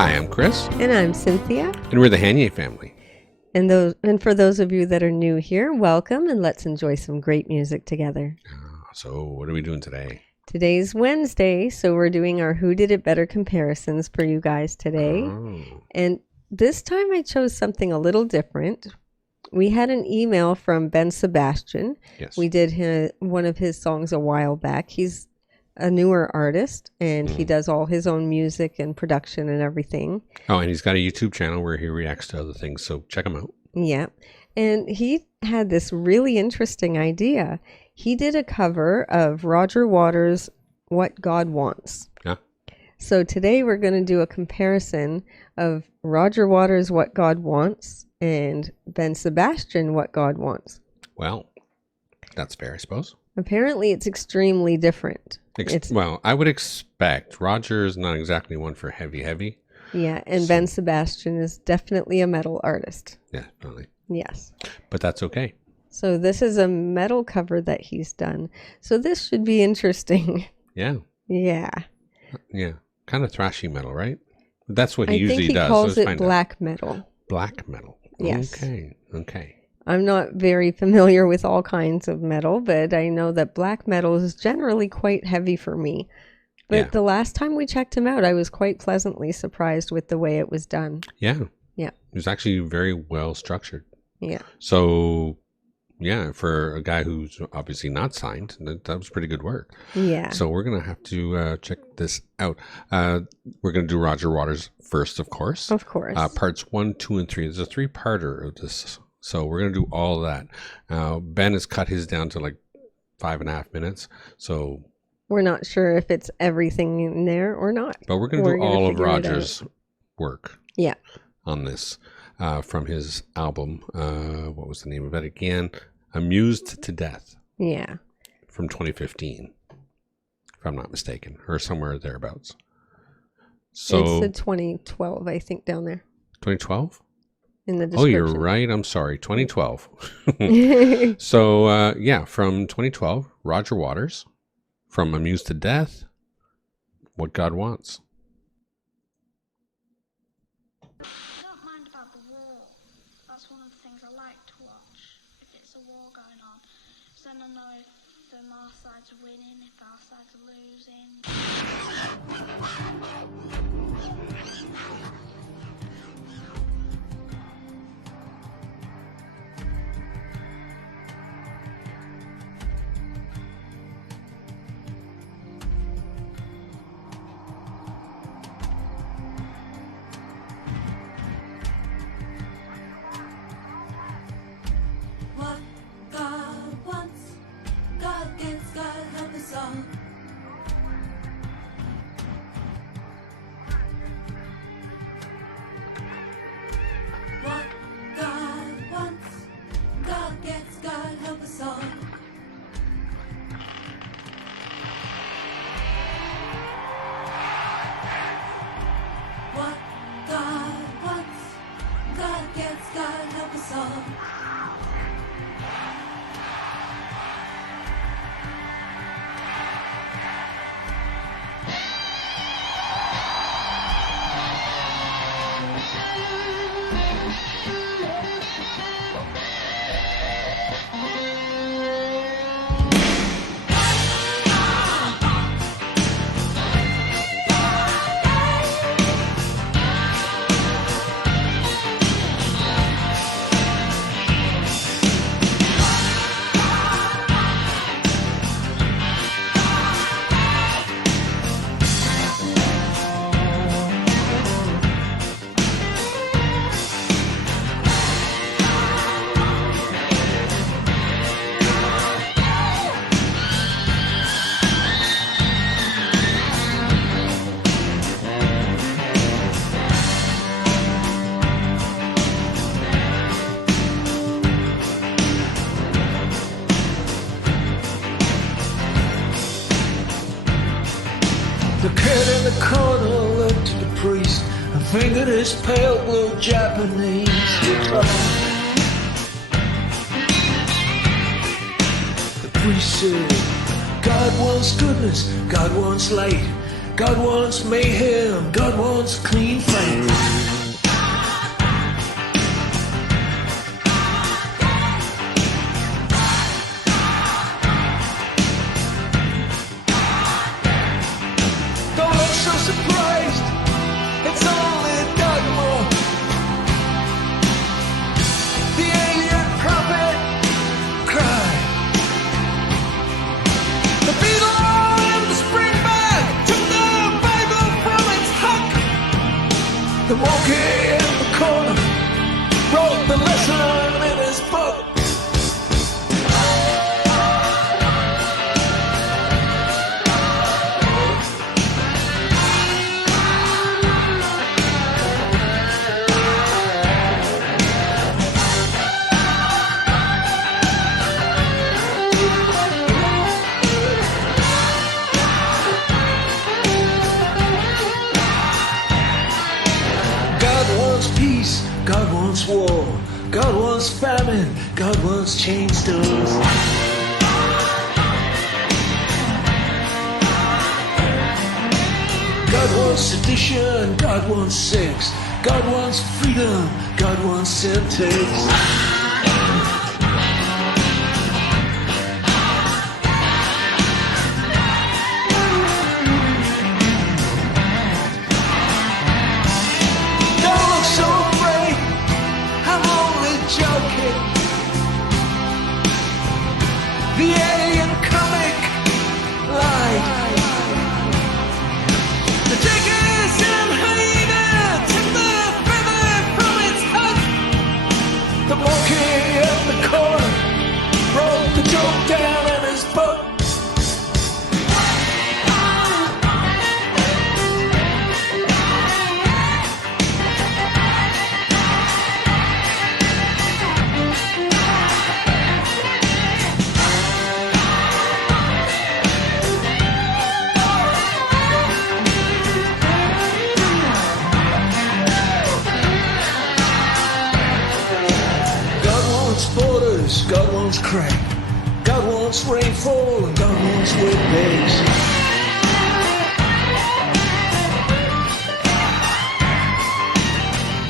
Hi, I'm Chris. And I'm Cynthia. And we're the Hanier family. And for those of you that are new here, welcome, and let's enjoy some great music together. So what are we doing today? Today's Wednesday, so we're doing our Who Did It Better comparisons for you guys today. Oh. And this time I chose something a little different. We had an email from Sebastian. Yes. We did one of his songs a while back. He's a newer artist, and he does all his own music and production and everything. Oh, and he's got a YouTube channel where he reacts to other things, so check him out. Yeah. And he had this really interesting idea. He did a cover of Roger Waters' What God Wants. Yeah. So today we're going to do a comparison of Roger Waters' What God Wants and Sebastian What God Wants. Well, that's fair, I suppose. Apparently it's extremely different. Well, I would expect. Roger is not exactly one for heavy. Yeah, and Sebastian is definitely a metal artist. Yeah, definitely. Yes. But that's okay. So this is a metal cover that he's done. So this should be interesting. Yeah. Yeah. Yeah. Kind of thrashy metal, right? That's what he usually think he does. calls it black metal. Black metal. Yes. Okay. I'm not very familiar with all kinds of metal, but I know that black metal is generally quite heavy for me. But the last time we checked him out, I was quite pleasantly surprised with the way it was done. Yeah. Yeah. It was actually very well structured. Yeah. So, yeah, for a guy who's obviously not signed, that was pretty good work. Yeah. So we're going to have to check this out. We're going to do Roger Waters first, of course. Of course. Parts 1, 2, and 3. There's a 3-parter of this. So we're going to do all of that. Ben has cut his down to like 5.5 minutes. So we're not sure if it's everything in there or not. But we're going to do all of Roger's work on this from his album. What was the name of it again? Amused to Death. Yeah. From 2015, if I'm not mistaken, or somewhere thereabouts. So it's the 2012, I think, down there. 2012? In the description. Oh, you're right. I'm sorry. 2012. So, from 2012, Roger Waters, from Amused to Death, What God Wants. I don't mind about the war. That's one of the things I like to watch. If it's a war going on, so then I know if our side's winning, if our side's losing. What God wants, God gets, God help us all. What God wants, God gets, God help us all. What God wants, God gets, God help us all. The kid in the corner looked to the priest and fingered his pale blue Japanese guitar. The priest said, God wants goodness, God wants light. God wants mayhem, God wants clean flame. Don't look so surprised, it's only dogma. The alien prophet cry. The beetle and the springback took the Bible from its huck. The monkey in the corner wrote the lesson in his book. Peace, God wants war, God wants famine, God wants chain stores. God wants sedition, God wants sex, God wants freedom, God wants syntax. The alien comic light. The diggers and hyena took the feather from its hut. The monkey in the corner wrote the joke down in his book. Borders, God wants crack, God wants rainfall, and God wants wet bags.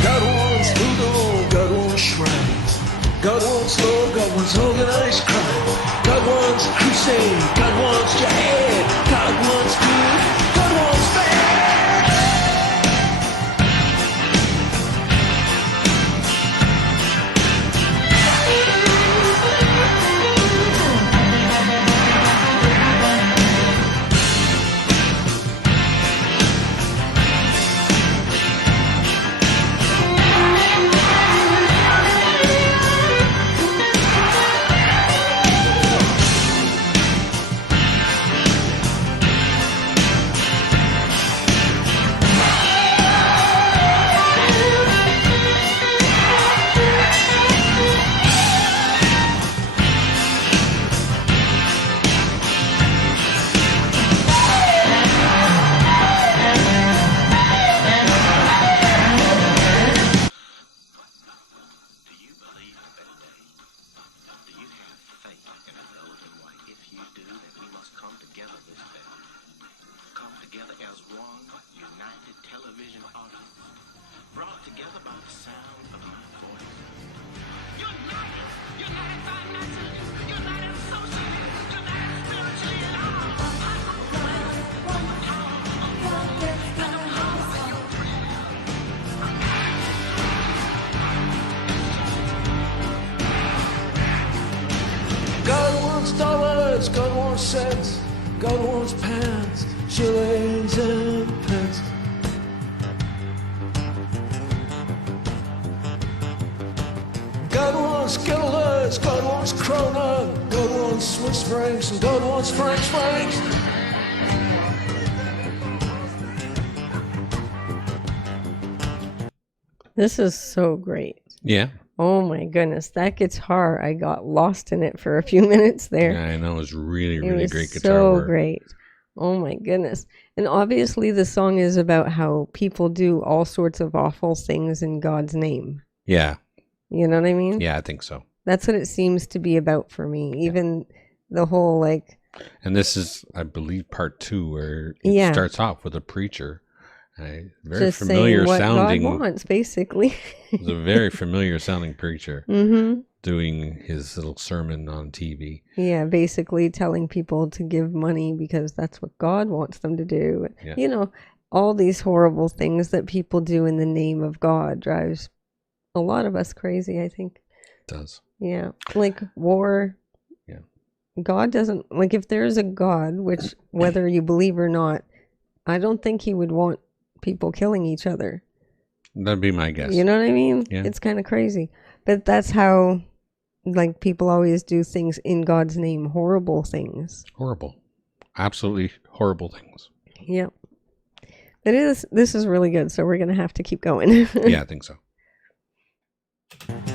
God wants voodoo, God wants shrines, God wants law, God wants organized crime, God wants crusade, God wants jihad, God wants good, God wants bad. Dollars, God wants cents, God wants pounds, shillings and pence. God wants guilders, God wants krona, God wants Swiss francs, and God wants French francs. This is so great. Yeah. Oh my goodness, that guitar, I got lost in it for a few minutes there. Yeah, I know. It was really, really was great guitar so work. great. Oh my goodness. And obviously the song is about how people do all sorts of awful things in God's name. Yeah. You know what I mean? Yeah, I think so. That's what it seems to be about for me. Even the whole like And this is, I believe, part 2, where it starts off with a preacher. Very just familiar saying what sounding. God wants, basically. It's a very familiar sounding preacher doing his little sermon on TV. Yeah, basically telling people to give money because that's what God wants them to do. Yeah. You know, all these horrible things that people do in the name of God drives a lot of us crazy, I think. It does. Yeah, like war. Yeah. God doesn't, like, if there is a God, which whether you believe or not, I don't think he would want people killing each other. That'd be my guess. You know what I mean? Yeah. It's kind of crazy. But that's how, like, people always do things in God's name, horrible things. Horrible. Absolutely horrible things. Yep. This is really good, so we're going to have to keep going. Yeah, I think so.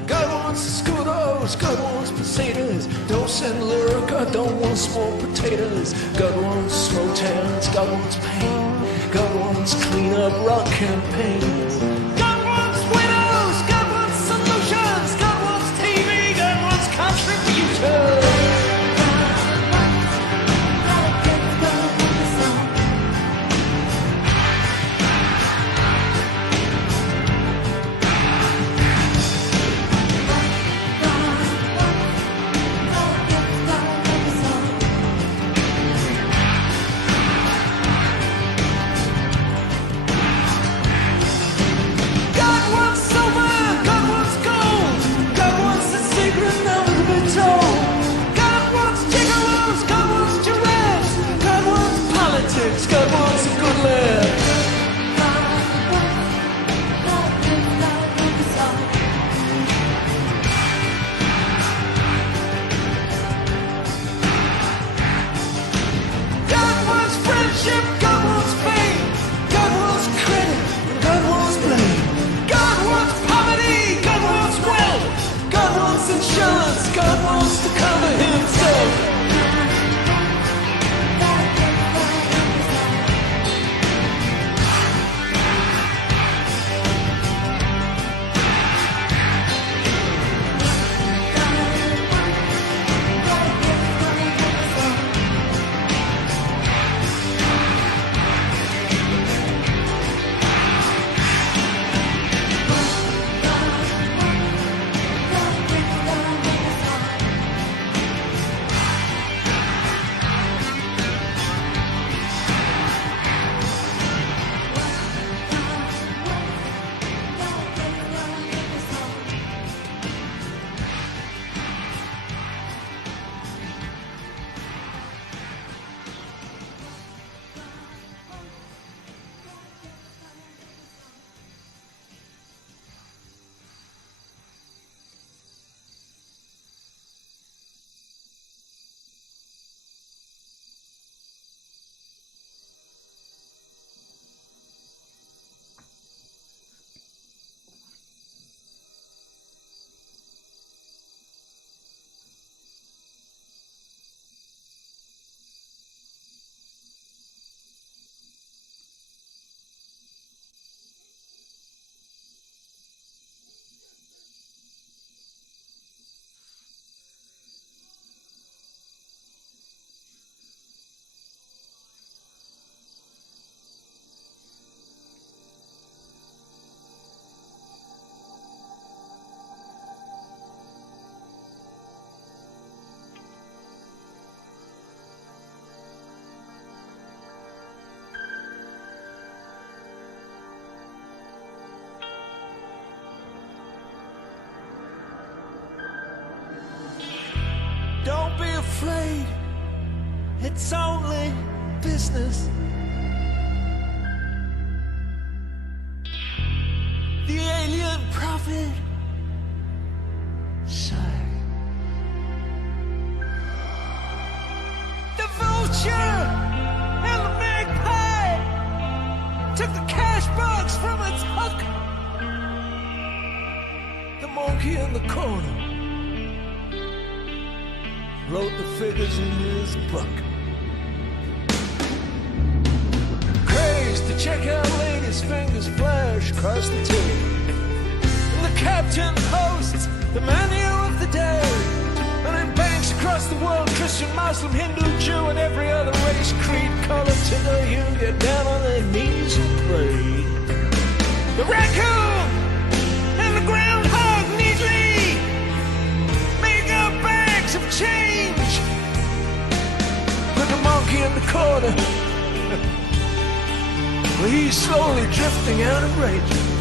God wants scooters, God wants potatoes. Don't send lure, God don't want small potatoes. God wants slow towns, God wants pain. God wants clean up rock campaigns. God wants widows, God wants solutions. God wants TV, God wants contributions. God wants silver, God wants gold. God wants the secret never to be told. God wants gigolos, God wants giraffes. God wants politics, God wants a good laugh. God wants friendship, God wants fame. God wants credit, and God wants blame. God wants poverty, God wants wealth. God wants insurance, God wants to cover himself. Don't be afraid, it's only business. The alien prophet sighed. The vulture and the magpie took the cash box from its hook. The monkey in the corner wrote the figures in his book. Crazed to check out ladies' fingers flash across the tape. And the captain posts the menu of the day. And in banks across across the world, Christian, Muslim, Hindu, Jew, and every other race, creed, color, to know you get down on their knees and pray. The raccoon and the groundhog neatly make up bags of change. Put the monkey in the corner, well, he's slowly drifting out of range.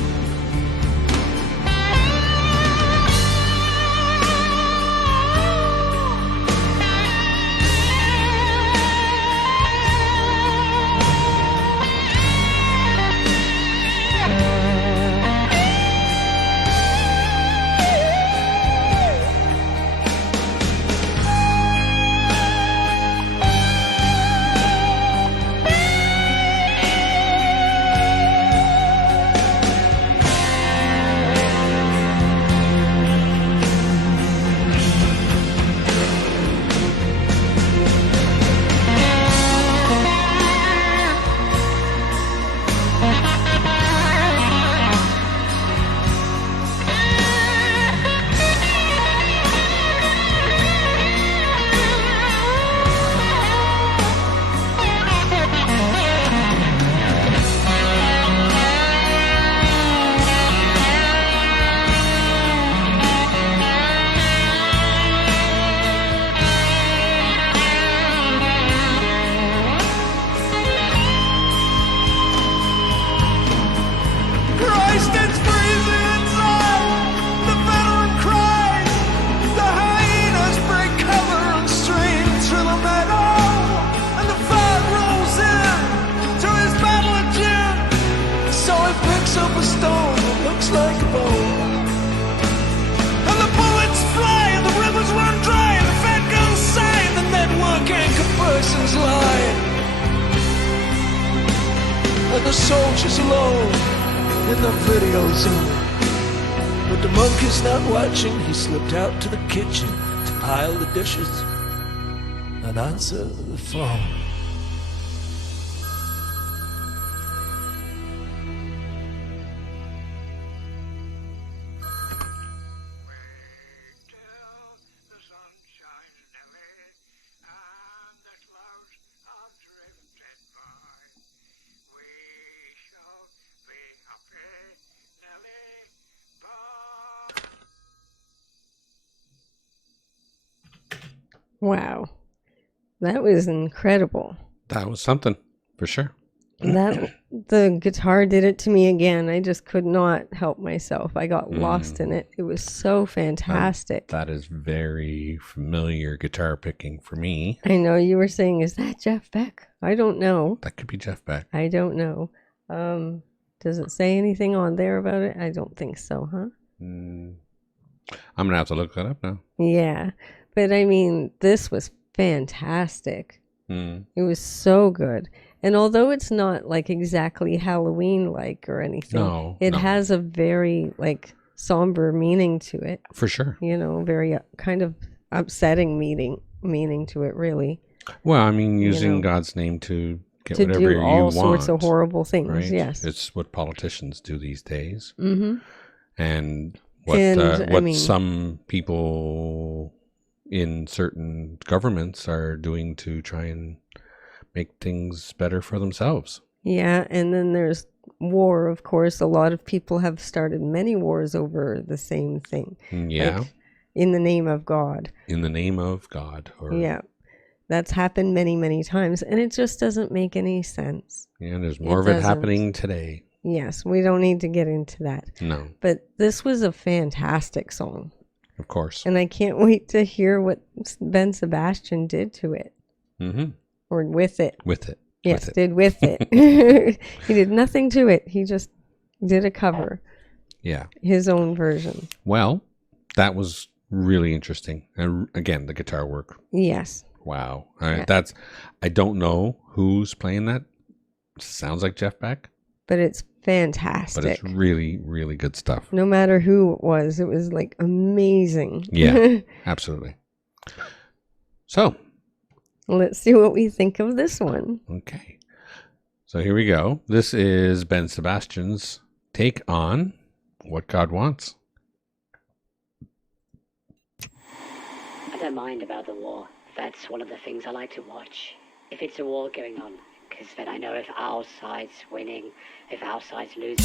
The soldiers alone in the video zone. But the monkey's not watching. He slipped out to the kitchen to pile the dishes and answer the phone. Wow. That was incredible. That was something, for sure. The guitar did it to me again. I just could not help myself. I got lost in it. It was so fantastic. That is very familiar guitar picking for me. I know you were saying, is that Jeff Beck? I don't know. That could be Jeff Beck. I don't know. Does it say anything on there about it? I don't think so, huh? I'm going to have to look that up now. Yeah. But I mean, this was fantastic. It was so good. And although it's not like exactly Halloween-like or anything, it has a very like somber meaning to it. For sure. You know, very kind of upsetting meaning to it, really. Well, I mean, using God's name to get whatever you want. To do all sorts of horrible things, right? yes. It's what politicians do these days. Mm-hmm. And what some people in certain governments are doing to try and make things better for themselves. Yeah, and then there's war, of course. A lot of people have started many wars over the same thing. Yeah. Like, in the name of God. In the name of God. Yeah. That's happened many, many times, and it just doesn't make any sense. Yeah, there's more of it happening today. Yes, we don't need to get into that. No. But this was a fantastic song. Of course. And I can't wait to hear what Ben Sebastian did to it. Mm-hmm. Or with it. With it. Yes, did with it. He did nothing to it. He just did a cover. Yeah. His own version. Well, that was really interesting. And again, the guitar work. Yes. Wow. I don't know who's playing that. Sounds like Jeff Beck. But it's fantastic. But it's really, really good stuff. No matter who it was like amazing. Yeah, absolutely. So, let's see what we think of this one. Okay. So here we go. This is Ben Sebastian's take on What God Wants. I don't mind about the war. That's one of the things I like to watch. If it's a war going on, because then I know if our side's winning, if our side's losing.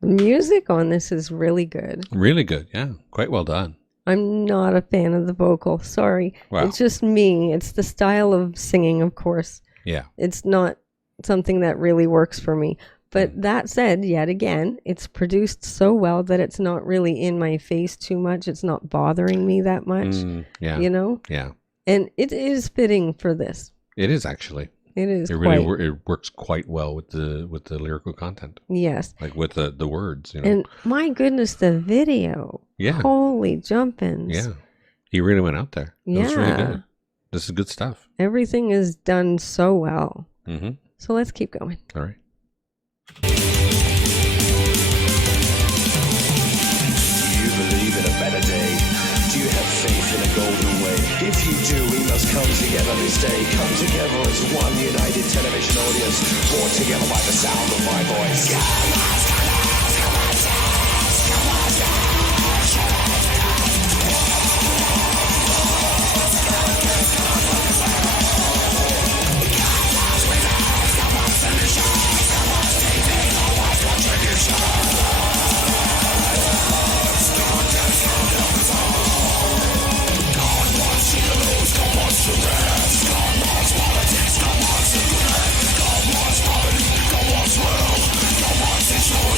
Music on this is really good. Really good. Yeah. Quite well done. I'm not a fan of the vocal. Sorry. Wow. It's just me. It's the style of singing, of course. Yeah. It's not something that really works for me. But that said, yet again, it's produced so well that it's not really in my face too much. It's not bothering me that much. Yeah. You know? Yeah. And it is fitting for this. It is actually. It is. It really it works quite well with the lyrical content. Yes. Like with the words, you know. And my goodness, the video. Yeah. Holy jumpins. Yeah. He really went out there. It was really good. This is good stuff. Everything is done so well. Mm-hmm. So let's keep going. All right. Do you believe in a better day? Do you have faith in a golden way? If you do, we must come together this day. Come together as one united television audience, brought together by the sound of my voice. Politics, God wants poverty, God wants wealth, God wants insurance.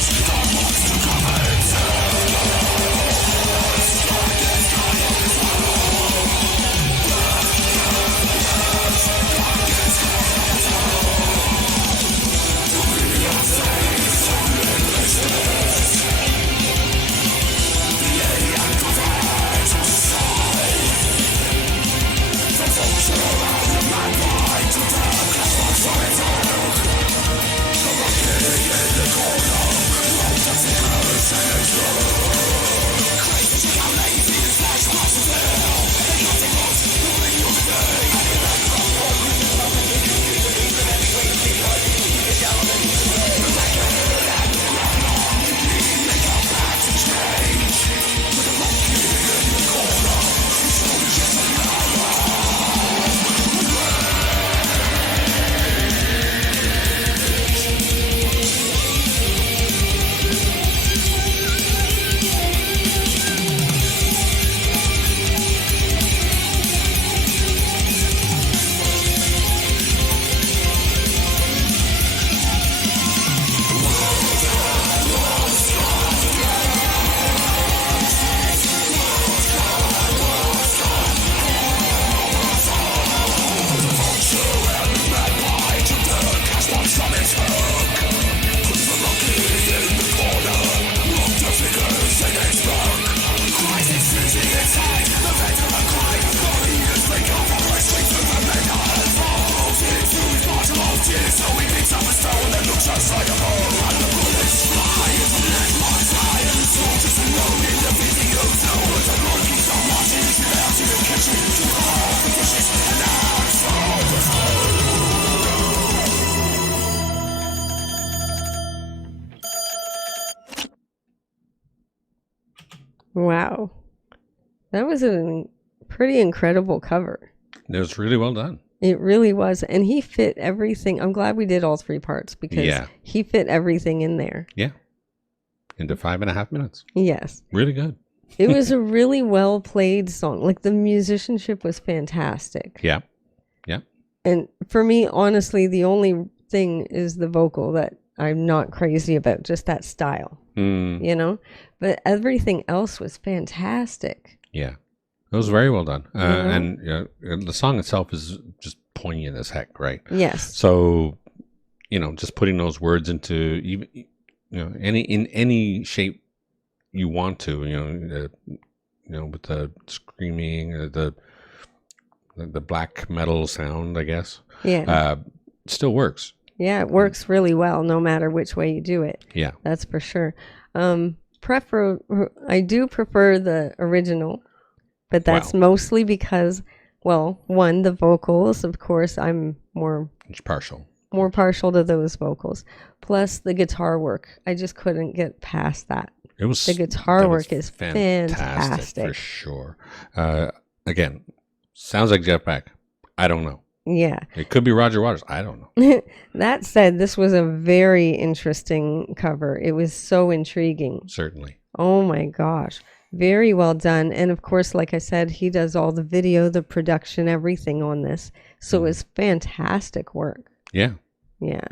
Wow. That was a pretty incredible cover. It was really well done. It really was. And he fit everything. I'm glad we did all 3 parts because he fit everything in there. Yeah. Into 5.5 minutes. Yes. Really good. It was a really well played song. Like the musicianship was fantastic. Yeah. Yeah. And for me, honestly, the only thing is the vocal that I'm not crazy about, just that style, you know? But everything else was fantastic. Yeah. It was very well done. And the song itself is just poignant as heck, right? Yes. So, just putting those words into even, in any shape you want to, with the screaming, the black metal sound, I guess. Yeah. Still works. Yeah, it works really well no matter which way you do it. Yeah. That's for sure. I do prefer the original, but that's mostly because, well, one, the vocals, of course, I'm more partial to those vocals. Plus the guitar work. I just couldn't get past that. The guitar work is fantastic. For sure. Again, sounds like Jeff Beck. I don't know. Yeah. It could be Roger Waters. I don't know. That said, this was a very interesting cover. It was so intriguing. Certainly. Oh my gosh. Very well done. And of course, like I said, he does all the video, the production, everything on this. So it was fantastic work. Yeah. Yeah.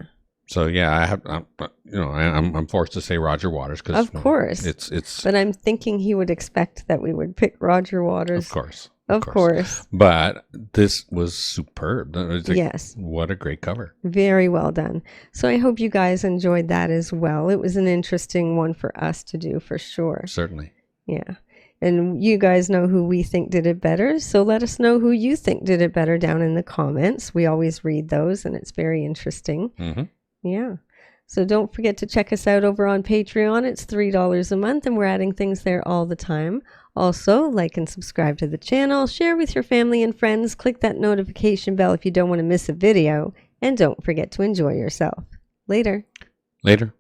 So yeah, I'm forced to say Roger Waters because of course it's. But I'm thinking he would expect that we would pick Roger Waters. Of course. But this was superb. Yes. What a great cover. Very well done. So I hope you guys enjoyed that as well. It was an interesting one for us to do for sure. Certainly. Yeah. And you guys know who we think did it better. So let us know who you think did it better down in the comments. We always read those and it's very interesting. Mm-hmm. Yeah. So don't forget to check us out over on Patreon. It's $3 a month and we're adding things there all the time. Also, like and subscribe to the channel, share with your family and friends, click that notification bell if you don't want to miss a video, and don't forget to enjoy yourself. Later. Later.